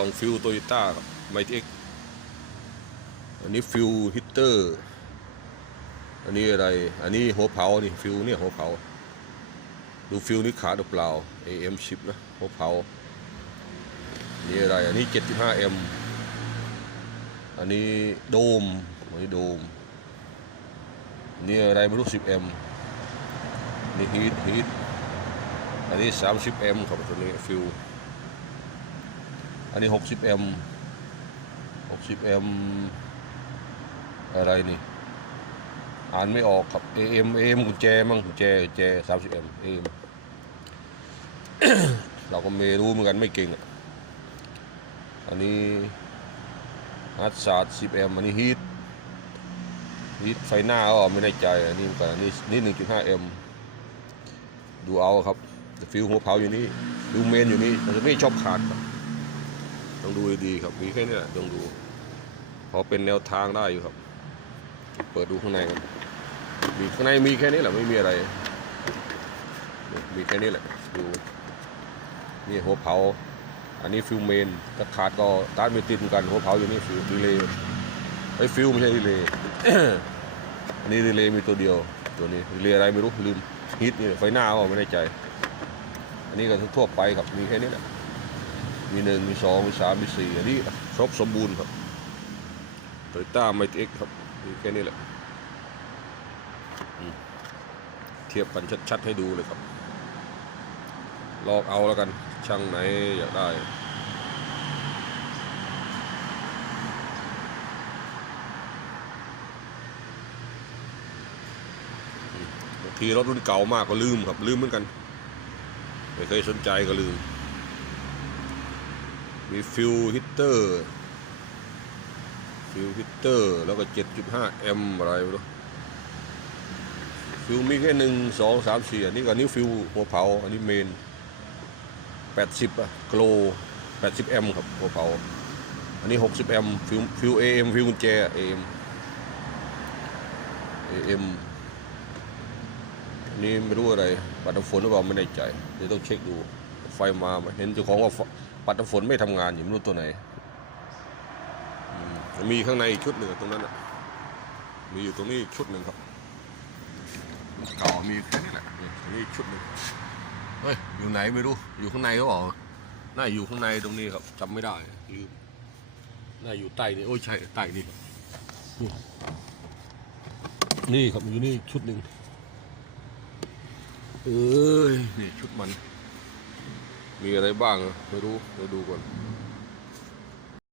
ลองฟิวโตโยต้าครับไมทีเอ็กอันนี้ฟิวฮิตเตอร์ อันนี้อะไร อันนี้หัวเผานี่ฟิวเนี่ยหัวเผา ดูฟิวนี่ขาดเปล่า AM 10นะหัวเผา นี่อะไร อันนี้ 75M อันนี้โดม อันนี้โดม นี่อะไรไม่รู้ 10M นี่ฮีทฮีทอันนี้ 30M ครับตัวนี้ฟิว อันนี้ 60M 60M อะไรนี่ อ่านไม่ออกครับ AM AM กุญแจมั่งกุญแจกุญแจ 30M AM เราก็ไม่รู้เหมือนกันไม่เก่ง อันนี้ฮัตซาร์ด 10M อันนี้ฮีทฮีทไฟหน้าก็ไม่แน่ใจ อันนี้เหมือนกันอันนี้นี่ 1.5M ดูเอาครับฟิวหัวเผาอยู่นี่ดูเมนอยู่นี่มันจะไม่ชอบขาดครับ ต้องดูดีครับ มีแค่นี้แหละต้องดูพอเป็นแนวทางได้อยู่ครับ เปิดดูข้างในกันมีข้างในมีแค่นี้แหละไม่มีอะไร มีแค่นี้แหละดูนี่หัวเผา อันนี้ฟิวเมนถ้าขาดก็ตาร์ทไม่ติดกันหัวเผาอยู่นี่ฟิวดีเลยไอ้ฟิวไม่ใช่ดีเลยอันนี้ดีเลยมีตัวเดียว ตัวนี้ดีเลยอะไรไม่รู้ลืมฮิตนี่ไฟหน้าก็ไม่แน่ใจ อันนี้ก็ทั่วไปครับมีแค่นี้แหละ มีหนึ่งมีสองมีสามมีสี่อันนี้ครบสมบูรณ์ครับโตโยต้าไมติเอ็กครับมีแค่นี้แหละเทียบกันชัดๆให้ดูเลยครับ ลอกเอาแล้วกัน ช่างไหนอยากได้บางทีรถรุ่นเก่ามากก็ลืมครับ ลืมเหมือนกัน ไม่เคยสนใจก็ลืม มีฟิวฮิตเตอร์ ฟิวฮิตเตอร์ แล้วก็ 7.5แอมอะไรไม่รู้ฟิวมีแค่หนึ่งสองสามสี่อันนี้ก็นิ้วฟิวหัวเผา อันนี้เมน 80อะโกล80แอมครับหัวเผา อันนี้ 60แอมฟิวฟิวเอ็มฟิวกุญแจเอ็มเอ็มนนี้ไม่รู้อะไรปัดน้ำฝนหรือเปล่าไม่แน่ใจ เดี๋ยวต้องเช็คดู ฟมาเห็นเจ้าของว่าปัดน้ำฝนไม่ทำงานอยู่ไม่รู้ตัวไหน มีข้างในชุดหนึ่งตรงนั้นน่ะมีอยู่ตรงนี้ชุดหนึ่งครับเก่ามีแค่นี้แหละนี่ชุดหนึ่งเฮ้ยอยู่ไหนไม่รู้ อยู่ข้างในเขาบอกน่าอยู่ข้างในตรงนี้ครับจำไม่ได้ลืมน่าอยู่ใต้นี่โอ้ยใช่ใต้นี่ครับนี่ครับอยู่นี่ชุดหนึ่งเอ้ยนี่ชุดมัน มีอะไรบ้างไม่รู้เดี๋ยวดูก่อน